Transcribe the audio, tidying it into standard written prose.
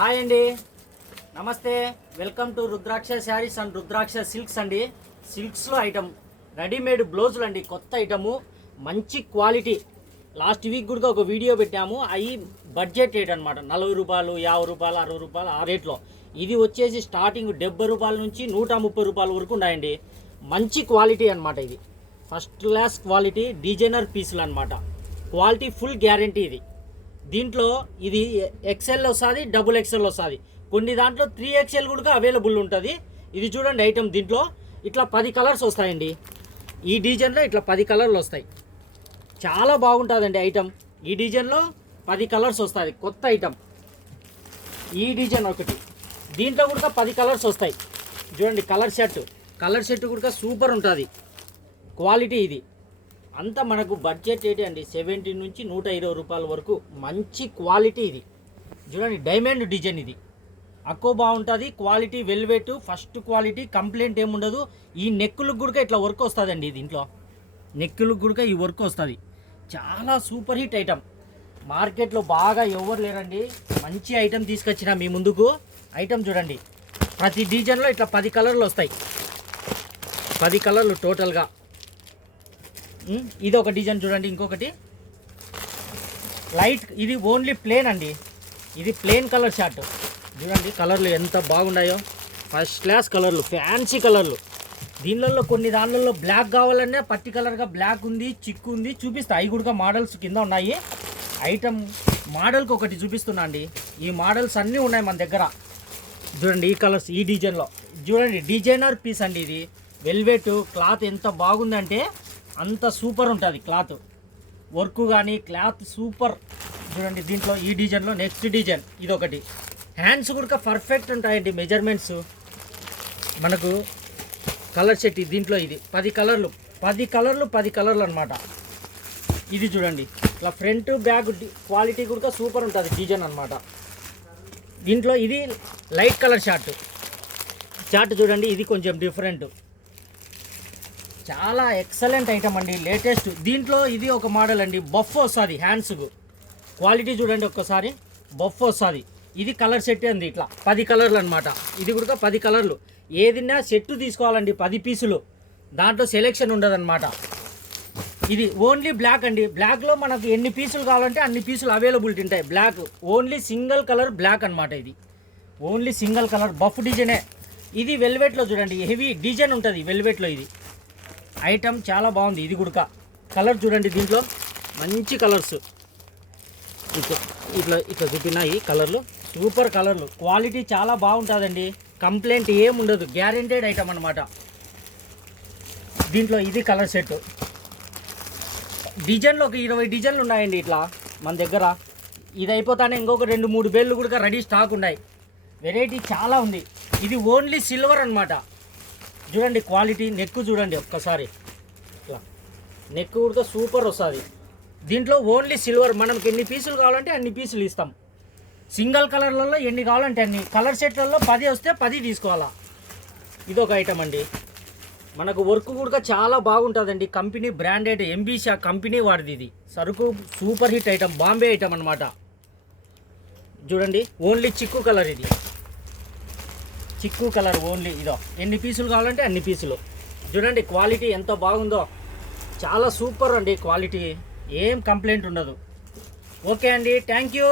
Hi అండి, నమస్తే. Welcome to rudraksha saris and rudraksha silks అండి. సిల్క్స్లో ఐటమ్ రెడీమేడ్ బ్లౌజులు అండి, కొత్త ఐటము, మంచి క్వాలిటీ. లాస్ట్ వీక్ కూడా ఒక వీడియో పెట్టాము. అవి బడ్జెట్ రేట్ అనమాట, 40 రూపాయలు, 50 రూపాయలు, 60 రూపాయలు ఆ రేట్లో. ఇది వచ్చేసి స్టార్టింగ్ 70 రూపాయల నుంచి 130 రూపాయల వరకు ఉన్నాయండి. మంచి క్వాలిటీ అనమాట. ఇది ఫస్ట్ క్లాస్ క్వాలిటీ డిజైనర్ పీసులు అనమాట. Quality full guarantee. ఇది దీంట్లో ఇది ఎక్సెల్ వస్తుంది, డబుల్ ఎక్సెల్ వస్తుంది, కొన్ని దాంట్లో 3XL కూడా అవైలబుల్ ఉంటుంది. ఇది చూడండి ఐటమ్, దీంట్లో ఇట్లా 10 కలర్స్ వస్తాయండి. ఈ డిజైన్లో ఇట్లా 10 కలర్లు వస్తాయి. చాలా బాగుంటుందండి ఐటమ్. ఈ డిజైన్లో 10 కలర్స్ వస్తుంది, కొత్త ఐటమ్. ఈ డిజైన్ ఒకటి, దీంట్లో కూడా 10 కలర్స్ వస్తాయి. చూడండి కలర్ సెట్ కూడా సూపర్ ఉంటుంది. క్వాలిటీ ఇది అంతా మనకు బడ్జెట్ ఏంటి అండి, 70 నుంచి 120 రూపాయల వరకు. మంచి క్వాలిటీ ఇది. చూడండి డైమండ్ డిజైన్, ఇది అక్కో బాగుంటుంది. Quality velvet, first quality, complaint ఏముండదు. ఈ నెక్కులకు కూడా ఇట్లా వర్క్ వస్తుందండి. దీంట్లో నెక్కులకు కూడా ఈ వర్క్ వస్తుంది. చాలా సూపర్ హిట్ ఐటమ్. మార్కెట్లో బాగా ఎవరు లేరండి. మంచి ఐటమ్ తీసుకొచ్చిన మీ ముందుకు. ఐటమ్ చూడండి, ప్రతి డిజైన్లో ఇట్లా 10 కలర్లు వస్తాయి. 10 కలర్లు టోటల్గా. ఇది ఒక డిజైన్ చూడండి. ఇంకొకటి లైట్, ఇది ఓన్లీ ప్లేన్ అండి. ఇది ప్లేన్ కలర్ షార్ట్. చూడండి కలర్లు ఎంత బాగున్నాయో, ఫస్ట్ క్లాస్ కలర్లు, ఫ్యాన్సీ కలర్లు. దీనిలలో కొన్ని దానిలలో బ్లాక్ కావాలన్నా పర్టికులర్గా బ్లాక్ ఉంది, చిక్కు ఉంది, చూపిస్తా. అవి కూడా మోడల్స్ కింద ఉన్నాయి. ఐటమ్ మోడల్కి ఒకటి చూపిస్తున్నా అండి. ఈ మోడల్స్ అన్నీ ఉన్నాయి మన దగ్గర. చూడండి ఈ కలర్స్, ఈ డిజైన్లో చూడండి. డిజైనర్ పీస్ అండి ఇది. వెల్వెట్ క్లాత్ ఎంత బాగుందంటే అంత సూపర్ ఉంటుంది క్లాత్. వర్క్ కానీ క్లాత్ సూపర్. చూడండి దీంట్లో ఈ డిజైన్లో నెక్స్ట్ డిజైన్ ఇది ఒకటి. హ్యాండ్స్ కూడా పర్ఫెక్ట్ ఉంటాయండి, మెజర్మెంట్స్. మనకు కలర్ సెట్ దీంట్లో ఇది 10 కలర్లు, 10 కలర్లు అనమాట. ఇది చూడండి ఇట్లా ఫ్రంట్ బ్యాక్ క్వాలిటీ కూడా సూపర్ ఉంటుంది డిజైన్ అనమాట. దీంట్లో ఇది లైట్ కలర్ షార్ట్ చూడండి. ఇది కొంచెం డిఫరెంట్, చాలా ఎక్సలెంట్ ఐటమ్ అండి, లేటెస్ట్. దీంట్లో ఇది ఒక మోడల్ అండి, బఫ్ వస్తుంది హ్యాండ్స్కు. క్వాలిటీ చూడండి ఒక్కసారి, బఫ్ వస్తుంది. ఇది కలర్ సెట్ అండి, ఇట్లా 10 కలర్లు అనమాట. ఇది కూడా 10 కలర్లు. ఏదైనా సెట్ తీసుకోవాలండి, 10 పీసులు. దాంట్లో సెలెక్షన్ ఉండదన్నమాట. ఇది ఓన్లీ బ్లాక్ అండి. బ్లాక్లో మనకు ఎన్ని పీసులు కావాలంటే అన్ని పీసులు అవైలబిలిటీ ఉంటాయి. Black only single colour black అనమాట. ఇది ఓన్లీ సింగిల్ కలర్ బఫ్ డిజైనే. ఇది వెల్వెట్లో చూడండి, హెవీ డిజైన్ ఉంటుంది వెల్వెట్లో. ఇది ఐటమ్ చాలా బాగుంది. ఇది కూడా కలర్ చూడండి, దీంట్లో మంచి కలర్స్. ఇట్లా చూపినాయి కలర్లు, సూపర్ కలర్లు. క్వాలిటీ చాలా బాగుంటుందండి, కంప్లైంట్ ఏముండదు, గ్యారెంటెడ్ ఐటమ్ అనమాట. దీంట్లో ఇది కలర్ సెట్. డిజైన్లో ఒక 20 డిజైన్లు ఉన్నాయండి ఇట్లా మన దగ్గర. ఇది అయిపోతానే ఇంకొక 2-3 బేళ్ళు కూడా రెడీ స్టాక్ ఉన్నాయి. వెరైటీ చాలా ఉంది. ఇది ఓన్లీ సిల్వర్ అనమాట. చూడండి క్వాలిటీ. నెక్కు చూడండి ఒక్కసారి, ఇట్లా నెక్కు కూడా సూపర్ వస్తుంది. దీంట్లో ఓన్లీ సిల్వర్. మనకి ఎన్ని పీసులు కావాలంటే అన్ని పీసులు ఇస్తాం. సింగిల్ కలర్లలో ఎన్ని కావాలంటే అన్ని. కలర్ సెట్లలో 10 వస్తే 10 తీసుకోవాలా. ఇదొక ఐటమ్ అండి. మనకు వర్క్ కూడా చాలా బాగుంటుందండి. కంపెనీ బ్రాండెడ్ ఎంబీషా కంపెనీ వాడిది. ఇది సరుకు super hit item, Bombay item అనమాట. చూడండి ఓన్లీ చిక్కు కలర్. ఇది చిక్కు కలర్ ఓన్లీ. ఇదో ఎన్ని పీసులు కావాలంటే అన్ని పీసులు. చూడండి క్వాలిటీ ఎంత బాగుందో, చాలా సూపర్ అండి క్వాలిటీ. ఏం కంప్లైంట్ ఉండదు. ఓకే అండి, థ్యాంక్ యూ.